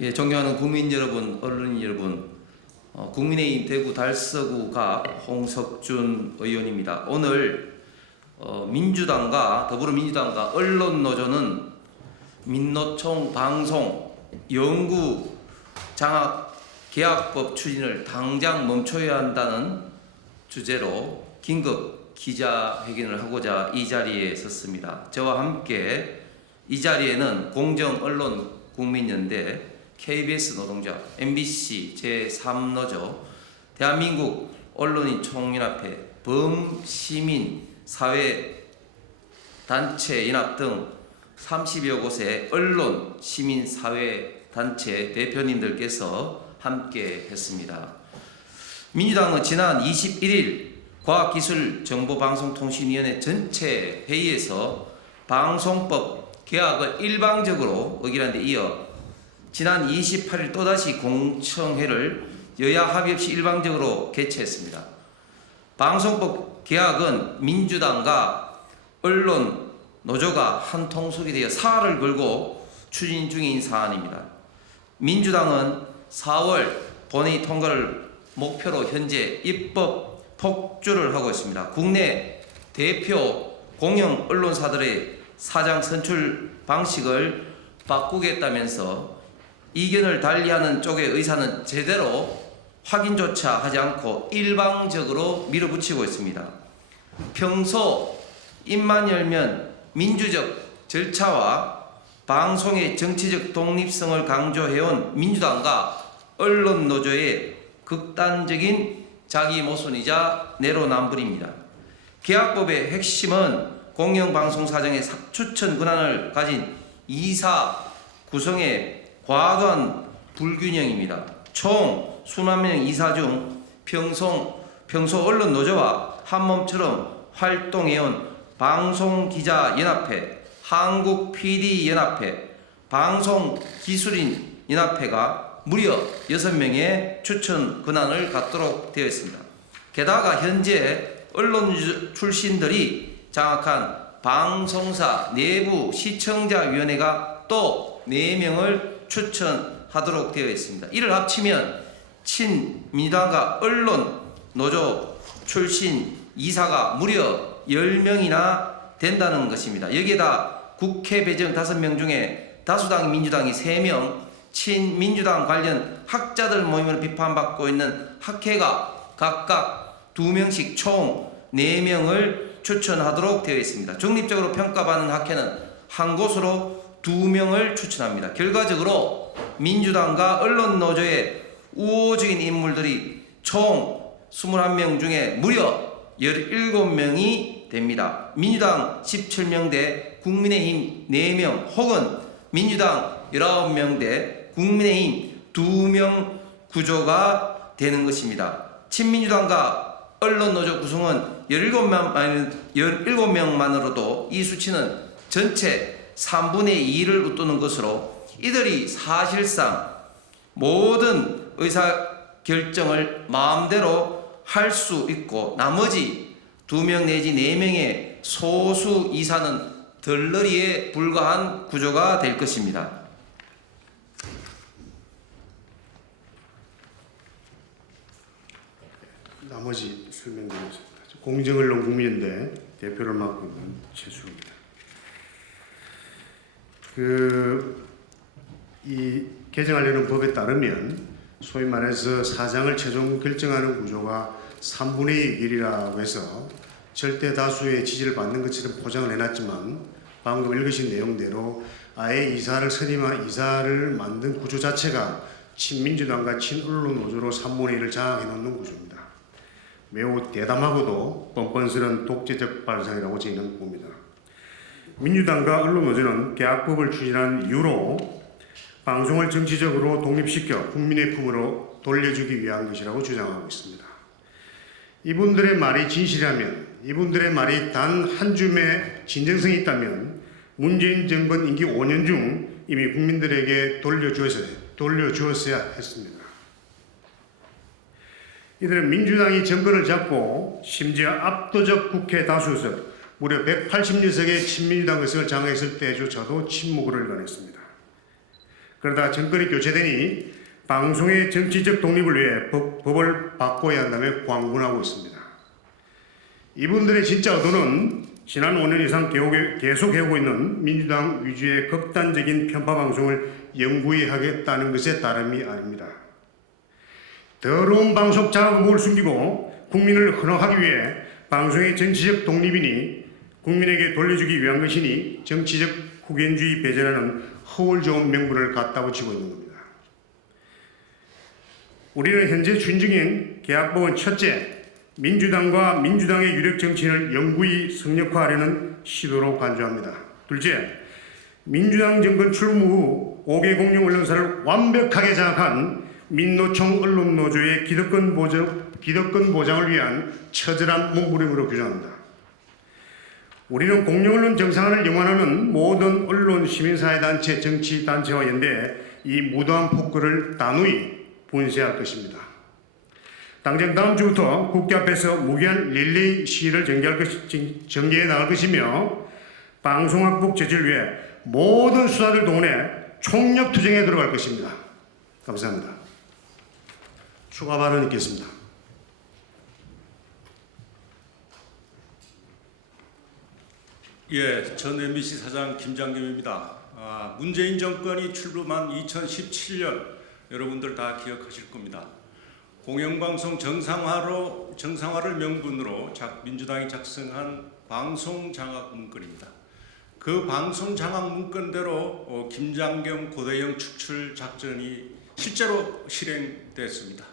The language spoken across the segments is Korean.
예, 존경하는 국민 여러분, 언론인 여러분, 국민의힘 대구 달서구가 홍석준 의원입니다. 오늘 민주당과 더불어민주당과 언론노조는 민노총 방송 연구 장악 계약법 추진을 당장 멈춰야 한다는 주제로 긴급 기자회견을 하고자 이 자리에 섰습니다. 저와 함께 이 자리에는 공정언론국민연대, KBS 노동자, MBC 제3노조, 대한민국 언론인 총연합회, 범시민사회단체연합 등 30여 곳의 언론 시민사회단체 대표님들께서 함께 했습니다. 민주당은 지난 21일 과학기술정보방송통신위원회 전체 회의에서 방송법 개혁을 일방적으로 의결한 데 이어 지난 28일 또다시 공청회를 여야 합의 없이 일방적으로 개최했습니다. 방송법 개혁은 민주당과 언론 노조가 한 통속이 되어 사활을 걸고 추진 중인 사안입니다. 민주당은 4월 본회의 통과를 목표로 현재 입법 폭주를 하고 있습니다. 국내 대표 공영 언론사들의 사장 선출 방식을 바꾸겠다면서 이견을 달리하는 쪽의 의사는 제대로 확인조차 하지 않고 일방적으로 밀어붙이고 있습니다. 평소 입만 열면 민주적 절차와 방송의 정치적 독립성을 강조해온 민주당과 언론노조의 극단적인 자기 모순이자 내로남불입니다. 계약법의 핵심은 공영방송사장의 추천 권한을 가진 이사 구성의 과도한 불균형입니다. 총 수만 명 이사 중 평소 언론노조와 한몸처럼 활동해온 방송기자연합회, 한국PD연합회, 방송기술인연합회가 무려 6명의 추천 권한을 갖도록 되어 있습니다. 게다가 현재 언론 출신들이 장악한 방송사 내부 시청자위원회가 또 4명을 추천하도록 되어 있습니다. 이를 합치면 친민주당과 언론 노조 출신 이사가 무려 10명이나 된다는 것입니다. 여기에다 국회 배정 5명 중에 다수당인 민주당이 3명, 친민주당 관련 학자들 모임으로 비판받고 있는 학회가 각각 2명씩 총 4명을 추천하도록 되어 있습니다. 중립적으로 평가받는 학회는 한 곳으로 2명을 추천합니다. 결과적으로 민주당과 언론노조의 우호적인 인물들이 총 21명 중에 무려 17명이 됩니다. 민주당 17명 대 국민의힘 4명 혹은 민주당 19명 대 국민의힘 2명 구조가 되는 것입니다. 친민주당과 언론노조 구성은 17명만으로도 이 수치는 전체 3분의 2를 웃도는 것으로 이들이 사실상 모든 의사결정을 마음대로 할 수 있고 나머지 2명 내지 4명의 소수 이사는 덜러리에 불과한 구조가 될 것입니다. 나머지 설명드리겠습니다. 공정언론국민연대 대표를 맡고 있는 최수입니다. 이 개정하려는 법에 따르면 소위 말해서 사장을 최종 결정하는 구조가 3분의 2 일이라고 해서 절대 다수의 지지를 받는 것처럼 포장을 해놨지만 방금 읽으신 내용대로 아예 이사를 만든 구조 자체가 친민주당과 친언론노조로 3분의 1을 장악해 놓는 구조입니다. 매우 대담하고도 뻔뻔스러운 독재적 발상이라고 저희는 봅니다. 민주당과 언론노조는 계약법을 추진한 이유로 방송을 정치적으로 독립시켜 국민의 품으로 돌려주기 위한 것이라고 주장하고 있습니다. 이분들의 말이 진실이라면, 이분들의 말이 단 한 줌의 진정성이 있다면 문재인 정권 임기 5년 중 이미 국민들에게 돌려주었어야 했습니다. 이들은 민주당이 정권을 잡고 심지어 압도적 국회 다수석 무려 180여석의 친민주당 의석을 장악했을 때조차도 침묵을 일관했습니다. 그러다 정권이 교체되니 방송의 정치적 독립을 위해 법을 바꿔야 한다며 광분하고 있습니다. 이분들의 진짜 의도는 지난 5년 이상 계속 해오고 있는 민주당 위주의 극단적인 편파 방송을 영구히 하겠다는 것에 다름이 아닙니다. 더러운 방송 자극을 숨기고 국민을 헌화하기 위해 방송의 정치적 독립이니 국민에게 돌려주기 위한 것이니 정치적 후견주의 배제라는 허울 좋은 명분을 갖다 붙이고 있는 겁니다. 우리는 현재 추진 중인 계약법은 첫째, 민주당과 민주당의 유력 정치인을 영구히 성역화하려는 시도로 간주합니다. 둘째, 민주당 정권 출범 후 5개 공영 언론사를 완벽하게 장악한 민노총 언론노조의 기득권 보장을 위한 처절한 몸부림으로 규정합니다. 우리는 공영언론 정상화를 영원하는 모든 언론, 시민사회단체, 정치단체와 연대해 이 무도한 폭거를 단호히 분쇄할 것입니다. 당장 다음 주부터 국회 앞에서 무기한 릴레이 시위를 전개해 나갈 것이며 방송학법 제재를 위해 모든 수단을 동원해 총력 투쟁에 들어갈 것입니다. 감사합니다. 추가 발언 있겠습니다. 예, 전 MBC 사장 김장겸입니다. 문재인 정권이 출범한 2017년 여러분들 다 기억하실 겁니다. 공영방송 정상화를 명분으로 민주당이 작성한 방송 장악 문건입니다. 그 방송 장악 문건대로 김장겸 고대영 축출 작전이 실제로 실행됐습니다.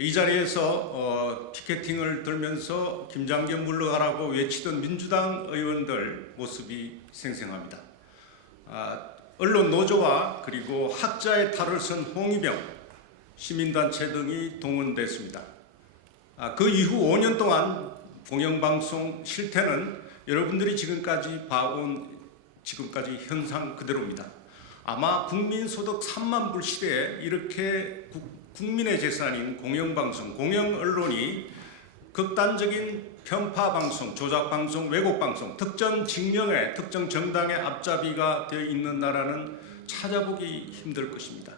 이 자리에서 피켓팅을 들면서 김장겸 물러가라고 외치던 민주당 의원들 모습이 생생합니다. 언론 노조와 그리고 학자의 탈을 쓴 홍위병, 시민단체 등이 동원됐습니다. 그 이후 5년 동안 공영방송 실태는 여러분들이 지금까지 봐온 현상 그대로입니다. 아마 국민소득 3만 불 시대에 이렇게 국민의 재산인 공영방송, 공영언론이 극단적인 편파방송, 조작방송, 왜곡방송, 특정 진영의 특정 정당의 앞잡이가 되어 있는 나라는 찾아보기 힘들 것입니다.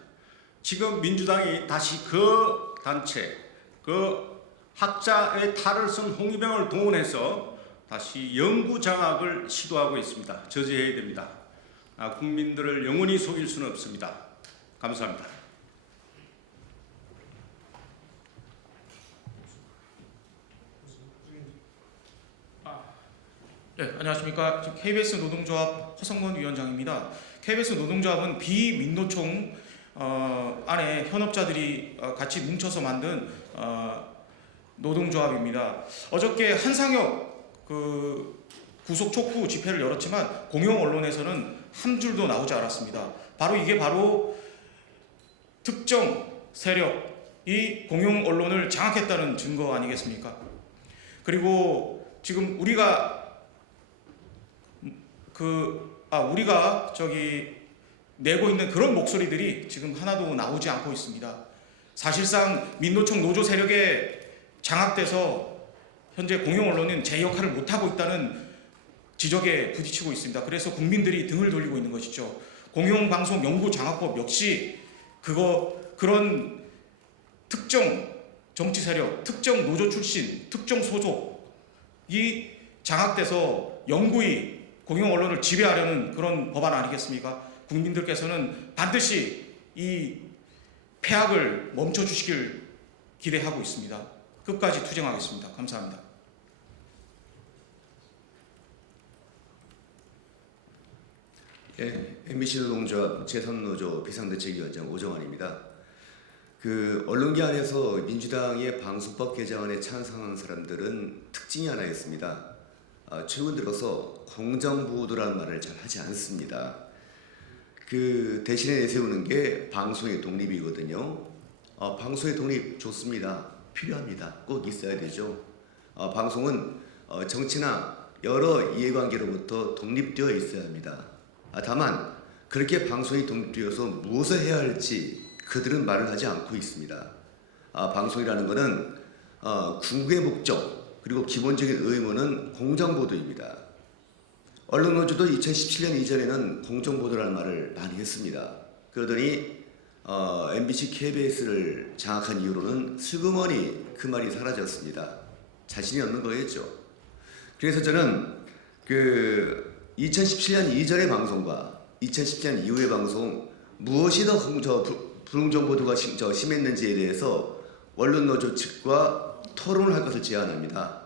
지금 민주당이 다시 그 단체, 그 학자의 탈을 쓴 홍위병을 동원해서 다시 영구 장악을 시도하고 있습니다. 저지해야 됩니다. 국민들을 영원히 속일 수는 없습니다. 감사합니다. 네, 안녕하십니까. 지금 KBS 노동조합 허성건 위원장입니다. KBS 노동조합은 비민노총 안에 현업자들이 같이 뭉쳐서 만든 노동조합입니다. 어저께 한상혁 구속 촉구 집회를 열었지만 공영 언론에서는 한 줄도 나오지 않았습니다. 이게 바로 특정 세력이 공영 언론을 장악했다는 증거 아니겠습니까? 그리고 지금 우리가 내고 있는 그런 목소리들이 지금 하나도 나오지 않고 있습니다. 사실상 민노총 노조 세력에 장악돼서 현재 공영 언론은 제 역할을 못하고 있다는 지적에 부딪히고 있습니다. 그래서 국민들이 등을 돌리고 있는 것이죠. 공영방송 영구 장악법 역시 그런 특정 정치 세력, 특정 노조 출신, 특정 소속이 장악돼서 영구히 공영 언론을 지배하려는 그런 법안 아니겠습니까? 국민들께서는 반드시 이 폐악을 멈춰 주시길 기대하고 있습니다. 끝까지 투쟁하겠습니다. 감사합니다. 예, MBC 노동조합 제3노조 비상대책위원장 오정환입니다. 언론계 안에서 민주당의 방송법 개정안에 찬성하는 사람들은 특징이 하나 있습니다. 최근 들어서 공정보도라는 말을 잘 하지 않습니다. 대신에 내세우는 게 방송의 독립이거든요. 방송의 독립 좋습니다. 필요합니다. 꼭 있어야 되죠. 방송은 정치나 여러 이해관계로부터 독립되어 있어야 합니다. 다만 그렇게 방송이 독립되어서 무엇을 해야 할지 그들은 말을 하지 않고 있습니다. 방송이라는 것은 궁극의 목적 그리고 기본적인 의무는 공정보도입니다. 언론노조도 2017년 이전에는 공정보도라는 말을 많이 했습니다. 그러더니 MBC KBS를 장악한 이후로는 슬그머니 그 말이 사라졌습니다. 자신이 없는 거겠죠. 그래서 저는 그 2017년 이전의 방송과 2017년 이후의 방송 무엇이 더 불응정보도가 심했는지에 대해서 언론노조 측과 토론을 할 것을 제안합니다.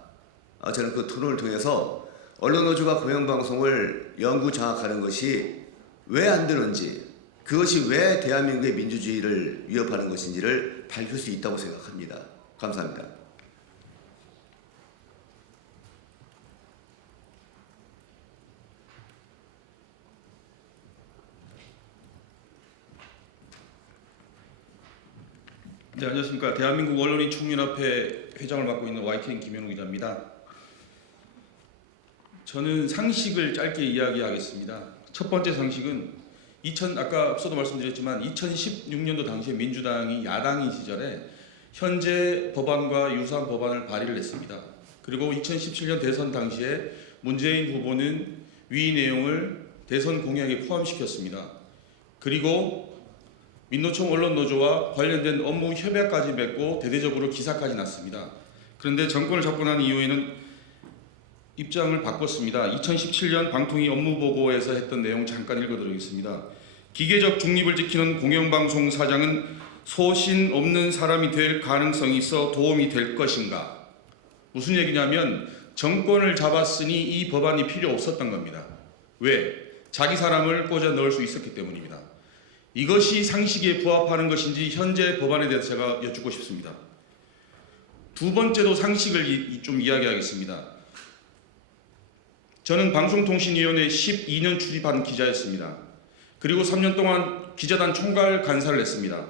저는 그 토론을 통해서 언론노조가 공영방송을 영구 장악하는 것이 왜 안 되는지, 그것이 왜 대한민국의 민주주의를 위협하는 것인지를 밝힐 수 있다고 생각합니다. 감사합니다. 네, 안녕하십니까. 대한민국 언론인 총연합회 회장을 맡고 있는 YTN 김현우 기자입니다. 저는 상식을 짧게 이야기하겠습니다. 첫 번째 상식은 아까 앞서도 말씀드렸지만 2016년도 당시에 민주당이 야당인 시절에 현재 법안과 유사한 법안을 발의를 했습니다. 그리고 2017년 대선 당시에 문재인 후보는 위 내용을 대선 공약에 포함시켰습니다. 그리고 민노총 언론노조와 관련된 업무 협약까지 맺고 대대적으로 기사까지 났습니다. 그런데 정권을 잡고 난 이후에는 입장을 바꿨습니다. 2017년 방통위 업무보고에서 했던 내용 잠깐 읽어드리겠습니다. 기계적 중립을 지키는 공영방송 사장은 소신 없는 사람이 될 가능성이 있어 도움이 될 것인가? 무슨 얘기냐면 정권을 잡았으니 이 법안이 필요 없었던 겁니다. 왜? 자기 사람을 꽂아 넣을 수 있었기 때문입니다. 이것이 상식에 부합하는 것인지 현재 법안에 대해서 제가 여쭙고 싶습니다. 두 번째도 상식을 좀 이야기하겠습니다. 저는 방송통신위원회 12년 출입한 기자였습니다. 그리고 3년 동안 기자단 총괄 간사를 했습니다.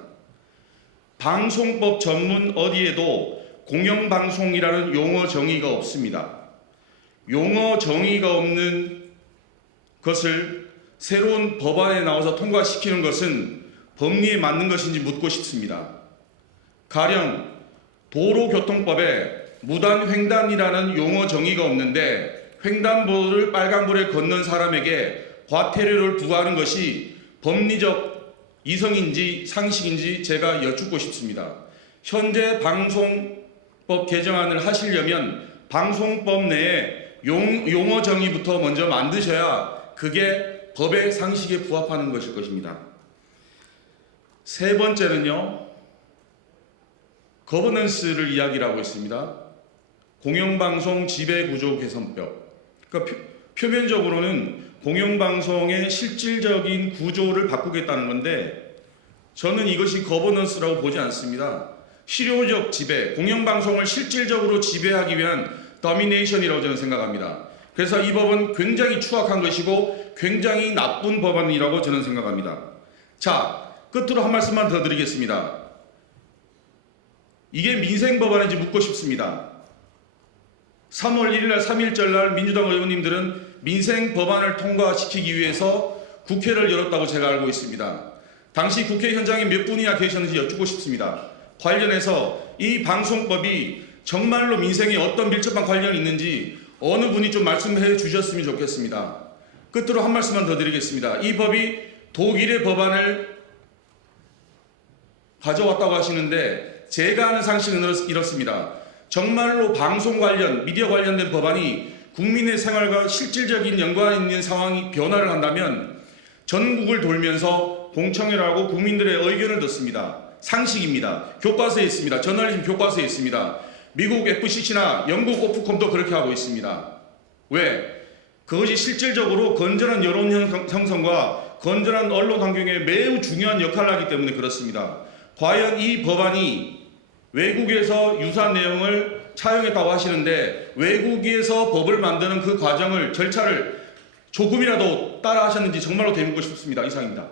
방송법 전문 어디에도 공영방송이라는 용어 정의가 없습니다. 용어 정의가 없는 것을 새로운 법안에 나와서 통과시키는 것은 법리에 맞는 것인지 묻고 싶습니다. 가령 도로교통법에 무단횡단이라는 용어 정의가 없는데 횡단보도를 빨간불에 걷는 사람에게 과태료를 부과하는 것이 법리적 이성인지 상식인지 제가 여쭙고 싶습니다. 현재 방송법 개정안을 하시려면 방송법 내에 용어 정의부터 먼저 만드셔야 그게 법의 상식에 부합하는 것일 것입니다. 세 번째는요, 거버넌스를 이야기를 하고 있습니다. 공영방송 지배구조 개선법. 그러니까 표면적으로는 공영방송의 실질적인 구조를 바꾸겠다는 건데 저는 이것이 거버넌스라고 보지 않습니다. 실효적 지배, 공영방송을 실질적으로 지배하기 위한 더미네이션이라고 저는 생각합니다. 그래서 이 법은 굉장히 추악한 것이고 굉장히 나쁜 법안이라고 저는 생각합니다. 자, 끝으로 한 말씀만 더 드리겠습니다. 이게 민생 법안인지 묻고 싶습니다. 3월 1일 날 3.1절 날 민주당 의원님들은 민생 법안을 통과시키기 위해서 국회를 열었다고 제가 알고 있습니다. 당시 국회 현장에 몇 분이나 계셨는지 여쭙고 싶습니다. 관련해서 이 방송법이 정말로 민생에 어떤 밀접한 관련이 있는지 어느 분이 좀 말씀해 주셨으면 좋겠습니다. 끝으로 한 말씀만 더 드리겠습니다. 이 법이 독일의 법안을 가져왔다고 하시는데 제가 아는 상식은 이렇습니다. 정말로 방송 관련, 미디어 관련된 법안이 국민의 생활과 실질적인 연관 있는 상황이 변화를 한다면 전국을 돌면서 공청회를 하고 국민들의 의견을 듣습니다. 상식입니다. 교과서에 있습니다. 저널리즘 교과서에 있습니다. 미국 FCC나 영국 오프콤도 그렇게 하고 있습니다. 왜? 그것이 실질적으로 건전한 여론 형성과 건전한 언론 환경에 매우 중요한 역할을 하기 때문에 그렇습니다. 과연 이 법안이 외국에서 유사한 내용을 차용했다고 하시는데 외국에서 법을 만드는 그 과정을 절차를 조금이라도 따라 하셨는지 정말로 되묻고 싶습니다. 이상입니다.